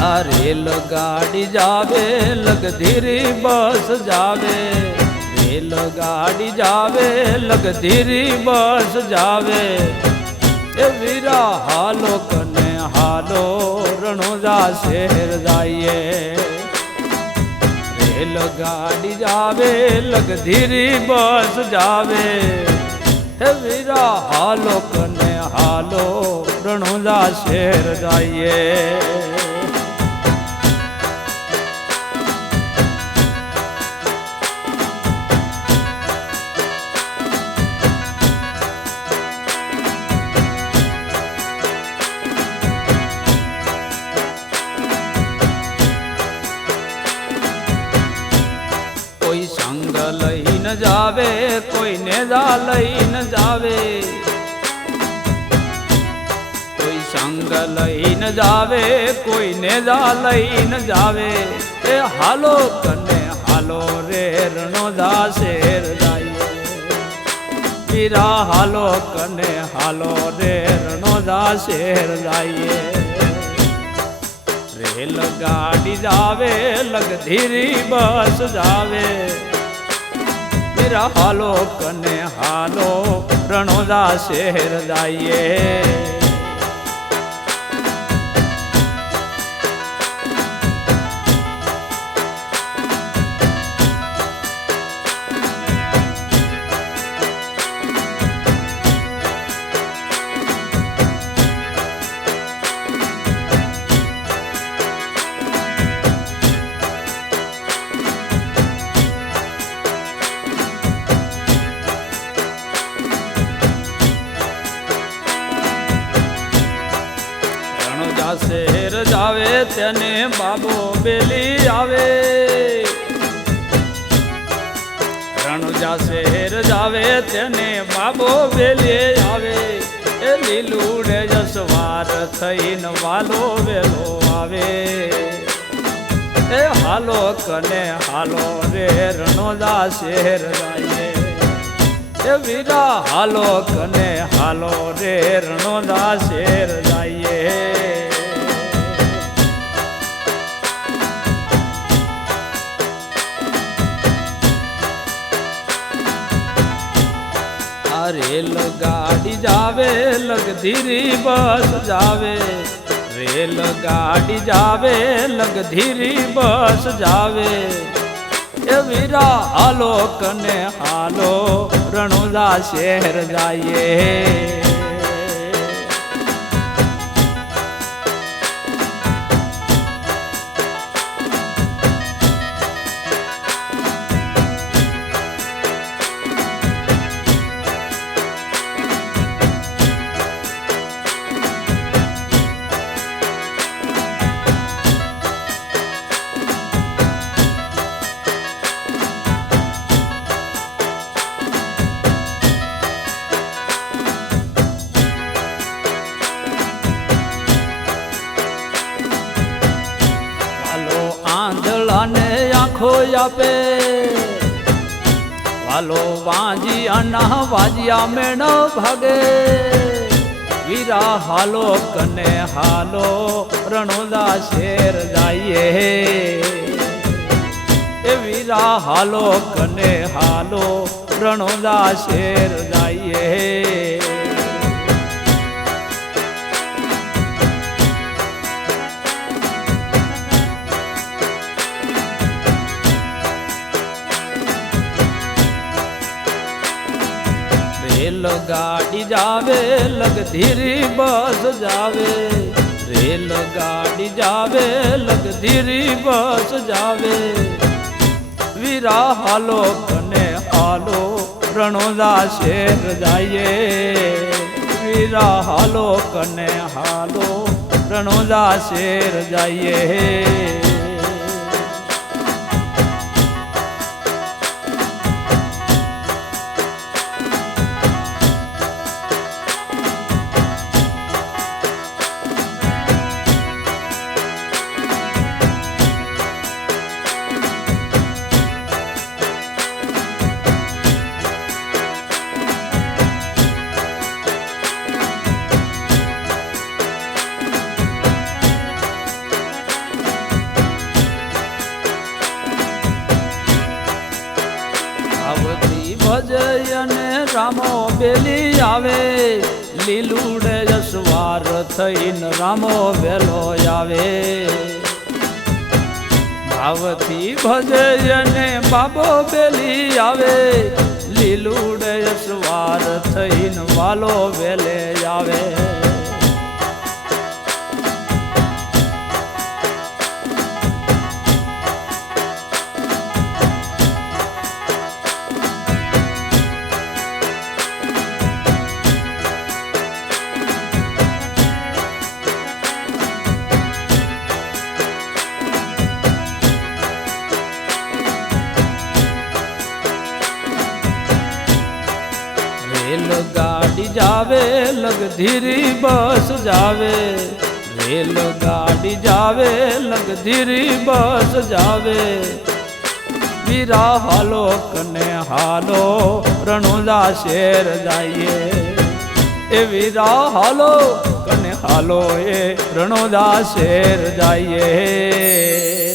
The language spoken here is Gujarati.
આ રેલ ગાડી જાવે, લગધીરી બસ જાવે. રેલ ગાડી જાવે, લગધીરી બસ જાવે. એ વીરા હાલો કને હાલો, રણોજા શહેર જાઈએ. રેલ ગાડી જાવે, લગધીરી બસ જાવે. હે વીરા હાલો કને હાલો, રણોજા શહેર જાઈએ. લઈને જાવે, કોઈને જા લઈને જાવે. કોઈ સંગ લઈને જાવે, કોઈને જા લઈને જાવે. એ હાલો કને હાલો રે, રણો દાસેર જાય વીરા હાલો કને હાલો રે, રણો દાસેર જાય રેલ ગાડી જાવે, લગધીરી બસ જાવે. મેરા હાલો કને હાલો રણોદા શહેર જાઈએ તેને બાબો બેલી આવે. રણુજા શહેર જાવે, તેને બાબો બેલી આવે. એ લીલુડે જસવાર થઈને વાલો વેલો આવે. એ હાલો કને હાલો રે રણોદા શહેર જાય એ વીરા હાલો કને હાલો રે રણોદા શેર જાઈએ. આ રેલ ગાડી જાવે, લગધીરી બસ જાવે. રેલ ગાડી જાવે, લગધીરી બસ જાવે. એ વીરા હાલો કને હાલો, રણુલા શહેર જાઈએ. આંખો આપે. વાલો વાજી અના વાજિયા મેણ ભાગે. વીરા હાલો કને હાલો, રણોદા શેર જાઈએ. એ વીરા હાલો કને હાલો, રણોદા શેર જાઈએ. રેલ ગાડી જાવે, લગધીરી બસ જાવે. રેલગાડી જાવે, લગધીરી બસ જાવે. વીરા હાલો કને હાલો રણોદા શેર જાઈએ. વીરા હાલો કને હાલો રણોદા શેર જાઈએ. રામો બેલી આવે. લીલુડે જસવાર થઈને રામો વેલો આવે. ભાવથી ભજય અને બાબો બેલી આવે. લીલુડે સવાર થઈને વાલો વેલે આવે. જાવે લગધીરી બસ જાવે, રેલગાડી જાવે લગધીરી બસ જાવે. વીરા હાલો કને હાલો રણુદા શેર જાઈએ. એ વીરા હાલો કને હાલો એ રણુદા શેર જાઈએ.